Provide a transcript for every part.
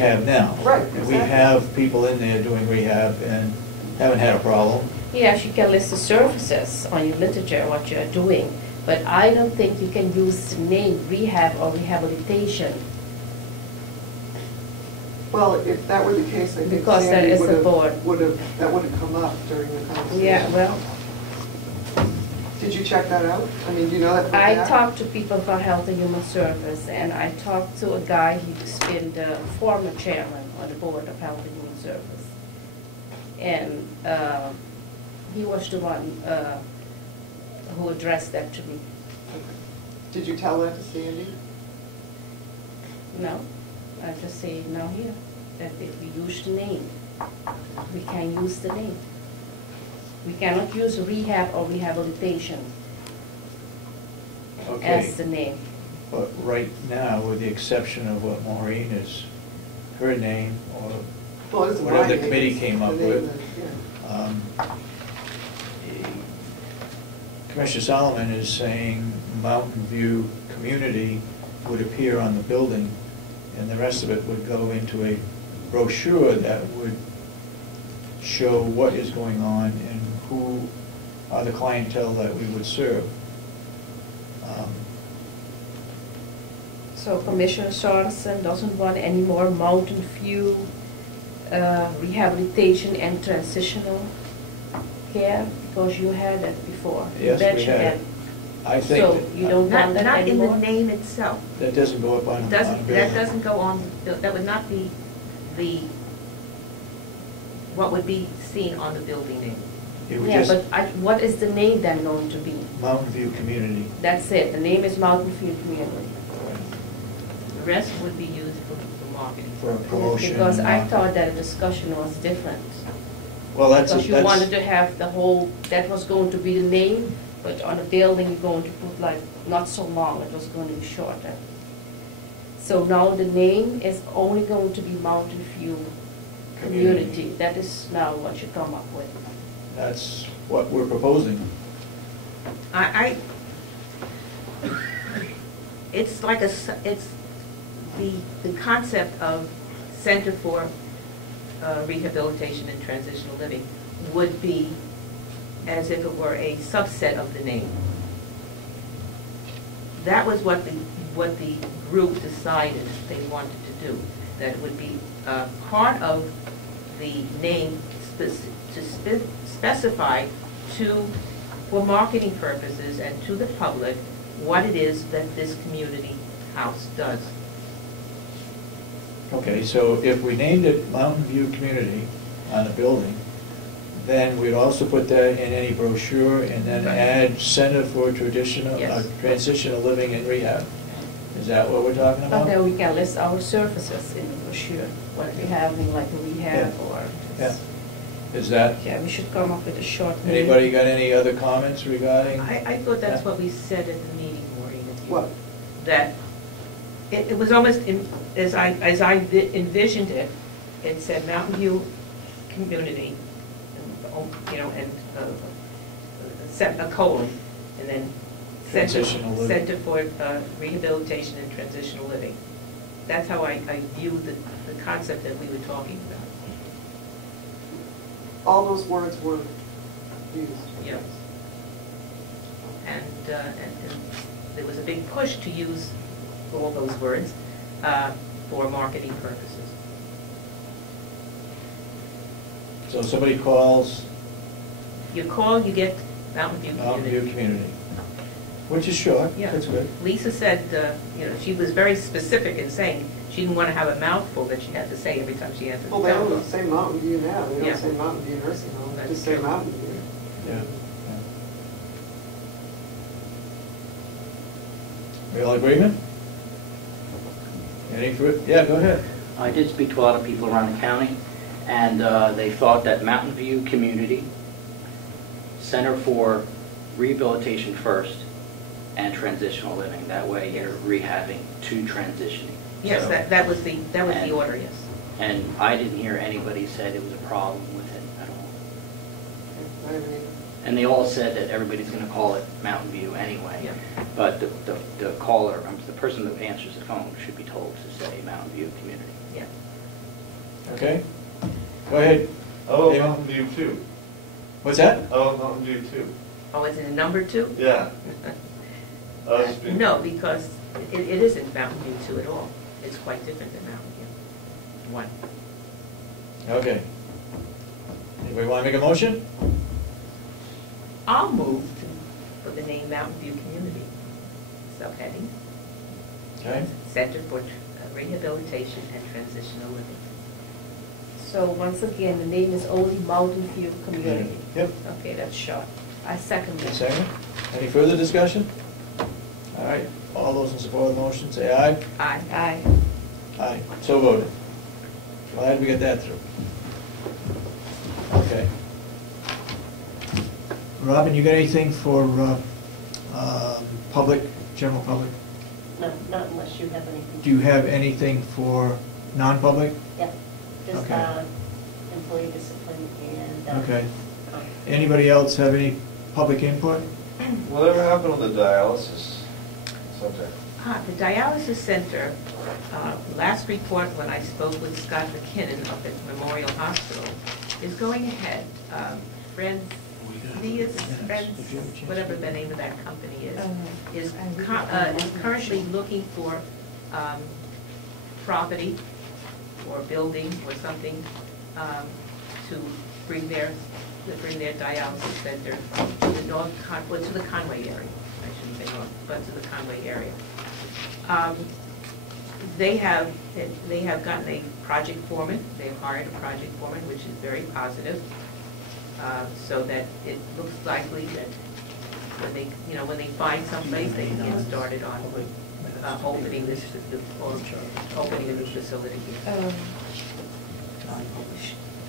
rehab now. Right, And exactly. we have people in there doing rehab and haven't had a problem. Yes, you can list the services on your literature, what you're doing, but I don't think you can use the name rehab or rehabilitation. Well, if that were the case, I think Because that Sandy is the board. that would have come up during the conversation. Yeah, well, Did you check that out? I mean, do you know that? for a I fact? talked to people from Health and Human Service, and I talked to a guy who's been the former chairman on the board of Health and Human Service. And he was the one who addressed that to me. Okay. Did you tell that to Sandy? No, I just say no here, that if we use the name, we can use the name. We cannot use rehab or rehabilitation Okay. as the name. But right now, with the exception of what Maureen is, her name, or Well, it's whatever my the name, committee it's came the up name with, that- yeah. Commissioner Solomon is saying Mountain View Community would appear on the building, and the rest of it would go into a brochure that would show what is going on and who are the clientele that we would serve. So Commissioner Sorensen doesn't want any more Mountain View rehabilitation and transitional care, because you had that before. You Yes, we mentioned had. that. I think So that- you don't want that Not in anymore? the name itself. that doesn't go up on the That building. doesn't go on, that would not be what would be seen on the building name. It would Yeah, just, but what is the name then going to be? Mountain View Community. That's it, the name is Mountain View Community. The rest would be used for marketing. For promotion. Because and I marketing. thought that the discussion was different. Well, that's, Because you wanted to have the whole, that was going to be the name, but on the building, you're going to put like, not so long, it was going to be shorter. So now the name is only going to be Mountain View Community. That is now what you come up with. that's what we're proposing. It's like it's the concept of Center for Rehabilitation and Transitional Living would be as if it were a subset of the name. That was what the group decided they wanted to do. That it would be part of the name to specify for marketing purposes and to the public what it is that this community house does. Okay, so if we named it Mountain View Community on the building, then we'd also put that in any brochure and then Right. add Center for Traditional, Yes. Transitional Living and Rehab. Is that what we're talking about? Okay, we can list our services in the brochure, what we have in like a rehab Yeah. or. Yeah. Is that, Yeah, we should come up with a short name. anybody got any other comments regarding? I thought that's Yeah. what we said at the meeting, Maureen. What? That it was almost, as I envisioned it, it said Mountain View Community, and a colon, and then Transitional living. Center for Rehabilitation and Transitional Living. That's how I viewed the concept that we were talking about. All those words were used. Yeah. And there was a big push to use all those words for marketing purposes. So somebody calls You call, you get Mountain View Mountain View Community. Community, which is short, Yeah. that's good. Lisa said, she was very specific in saying she didn't want to have a mouthful that she had to say every time she answered the Well, they telephone. don't say Mountain View now, they Yeah. don't say Mountain View Nursing Home, they That's just say true. Mountain View. Yeah. We all agreement? Any further? Yeah, go ahead. I did speak to a lot of people around the county, and they thought that Mountain View Community Center for Rehabilitation first and Transitional Living. That way you're rehabbing to transitioning. Yes, So- that was the order, yes. And I didn't hear anybody said it was a problem with it at all. I mean, And they all said that everybody's going to call it Mountain View anyway. Yeah. But the caller, the person that answers the phone should be told to say Mountain View Community. Yeah. Okay? Go ahead. Oh, David? Mountain View too. What's that? Oh, Mountain View too. Oh, is it a number 2? Yeah. Oh, it's been- No, because it isn't Mountain View 2 at all. It's quite different than Mountain View 1. Okay. Anybody want to make a motion? I'll move for the name Mountain View Community. Subheading, Okay. Center for Rehabilitation and Transitional Living. So once again, the name is only Mountain View Community. Yep. Okay, that's short. I second Any that. second? Any further discussion? All right, all those in support of the motion, say aye. Aye. Aye. Aye, so voted. Glad we got that through. Okay. Robin, you got anything for public, general public? No, not unless you have anything. Do you have anything for non-public? Yeah, just Okay. employee discipline and. Okay. Anybody else have any public input? Whatever happened with the dialysis subject? The dialysis center, last report when I spoke with Scott McKinnon up at Memorial Hospital, is going ahead. Friends, whatever the name of that company is currently looking for property or building or something to bring their dialysis center to the to the Conway area. I shouldn't say north, but to the Conway area. They have gotten a project foreman. They've hired a project foreman, which is very positive. So that it looks likely that when they find someplace, they can get started on opening this, or opening a new facility here.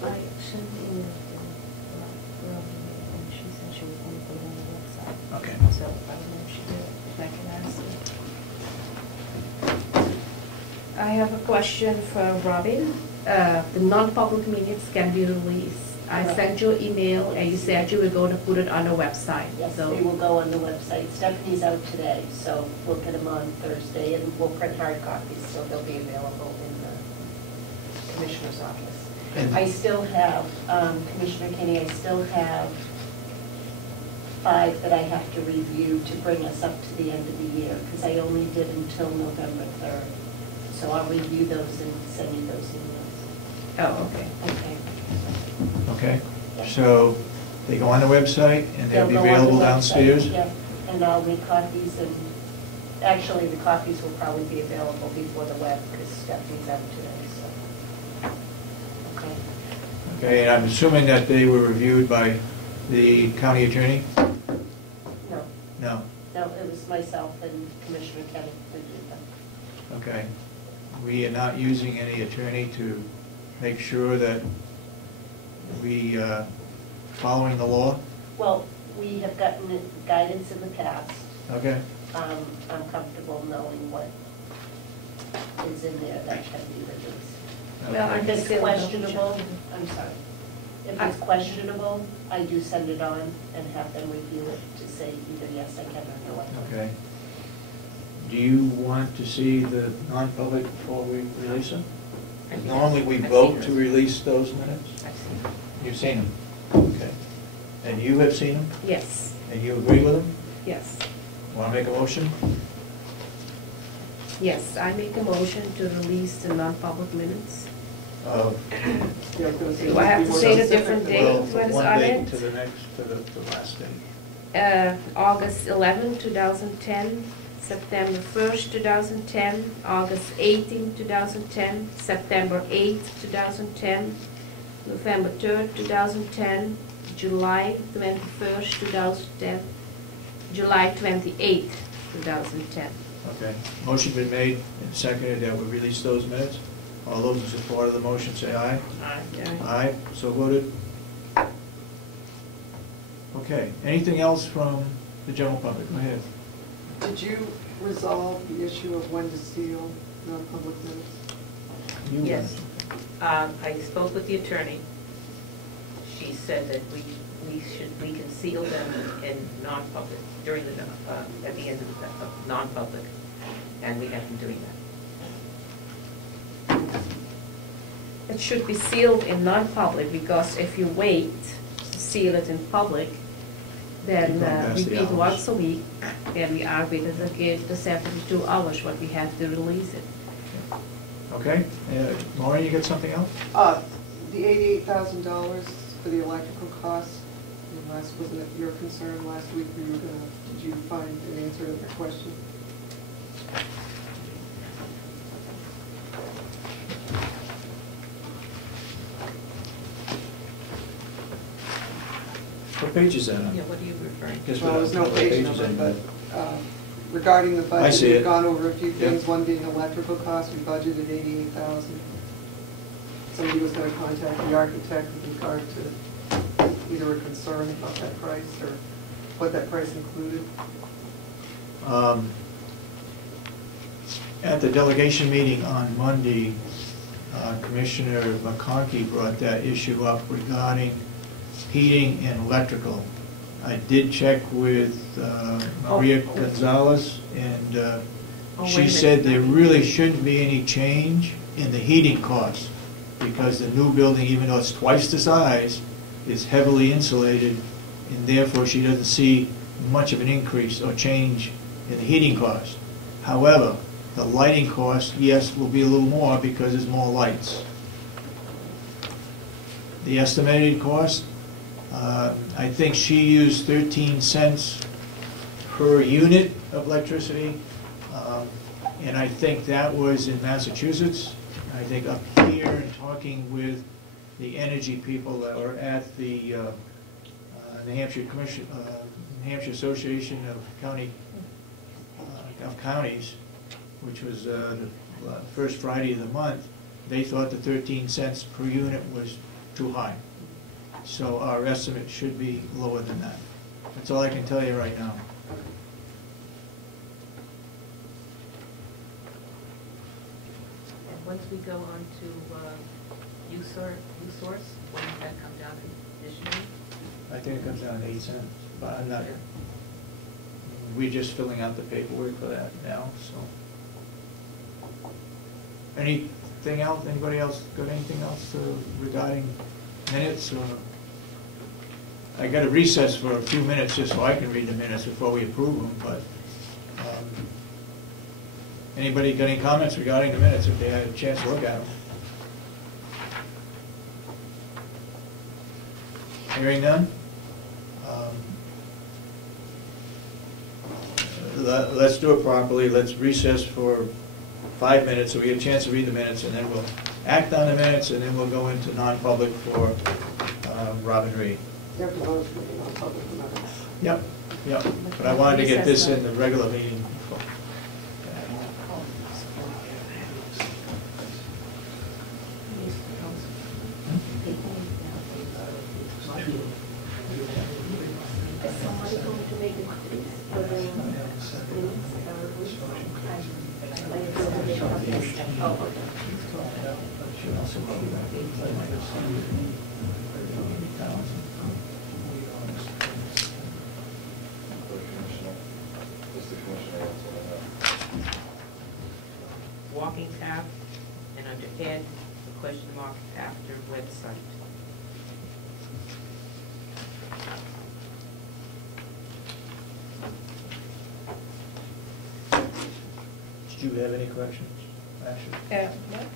I sent in and she said she was going to put it on the website. Okay. So I don't know if she did, if I can ask her. I have a question for Robin. The non-public minutes can be released. I sent you an email and you said you were going to put it on the website. Yes, So they will go on the website. Stephanie's out today, so we'll get them on Thursday, and we'll print hard copies, so they'll be available in the commissioner's office. And- I still have, Commissioner Kinney, I still have 5 that I have to review to bring us up to the end of the year, because I only did until November 3rd. So I'll review those and send you those emails. Oh, okay. Okay. Okay, Yeah. so they go on the website and they'll be go on the available website, downstairs? Yeah, and I'll make copies, and actually, the copies will probably be available before the web, because Stephanie's out today, so. Okay. Okay, and I'm assuming that they were reviewed by the county attorney? No, No, no, it was myself and Commissioner Kenny who did them. okay. We are not using any attorney to make sure that we following the law? Well, we have gotten guidance in the past. Okay, I'm comfortable knowing what is in there that can be released. Well, okay. If it's Still questionable, double I'm sorry. If it's questionable, I do send it on and have them review it to say either yes, I can, or no, I don't. Okay. Do you want to see the non-public before we release them? Normally, we I've vote seen to those. release those minutes? I've seen it. You've seen them? Okay. And you have seen them? Yes, And you agree with them? yes. Want to make a motion? Yes, I make a motion to release the non-public minutes. Of, Do I have to say the different date well, when it's one on date it? to the next, to the last day. August 11, 2010, September 1st, 2010, August 18, 2010, September 8, 2010, November 3rd, 2010, July 21st, 2010, July 28th, 2010. Okay. Motion been made and seconded that we release those minutes. All those in support of the motion say aye. Aye. Aye, so voted. Okay, anything else from the general public? Go ahead. Did you resolve the issue of when to seal non-public minutes? You Yes. I spoke with the attorney. She said that we can seal them in non-public during the, at the end of non-public, and we have been doing that. It should be sealed in non-public, because if you wait to seal it in public, then Keep on past we the meet hours. once a week, then we arbit again the 72 hours, but we have to release it. Okay, Maureen, you got something else? The $88,000 for the electrical costs, wasn't it your concern last week? Did you find an answer to that question? What page is that on? Yeah, what are you referring to? Guess Well, what- there's no what page is number, that? but regarding the I budget, see we've it. gone over a few things, Yep. one being electrical costs, we budgeted $88,000. Somebody was gonna contact the architect with regard to either a concern about that price or what that price included. At the delegation meeting on Monday, Commissioner McConkey brought that issue up regarding heating and electrical. I did check with Maria Gonzalez, and Oh, wait a she minute. said there really shouldn't be any change in the heating costs, because the new building, even though it's twice the size, is heavily insulated, and therefore she doesn't see much of an increase or change in the heating cost. However, the lighting cost, yes, will be a little more because there's more lights. The estimated cost, I think she used 13 cents per unit of electricity, and I think that was in Massachusetts. I think up here, in talking with the energy people that were at the New Hampshire Commission, New Hampshire Association of Counties, which was the first Friday of the month, they thought the 13 cents per unit was too high. So our estimate should be lower than that. That's all I can tell you right now. And once we go on to U-Source, when does that come down additionally? I think it comes down to 8 cents, but I'm not, we're just filling out the paperwork for that now, so. Anything else, anybody else got anything else regarding minutes, or? I got a recess for a few minutes just so I can read the minutes before we approve them, but, anybody got any comments regarding the minutes if they had a chance to look at them? Hearing none? Let's do it properly. Let's recess for 5 minutes so we get a chance to read the minutes, and then we'll act on the minutes, and then we'll go into non-public for Robin Reed. You have to vote for the non-public amendments. Yep, yep. But I wanted to get this in the regular meeting. Is somebody going to make it for the Walking tab, and under head, the question mark after website. Did you have any questions, Ashley? what?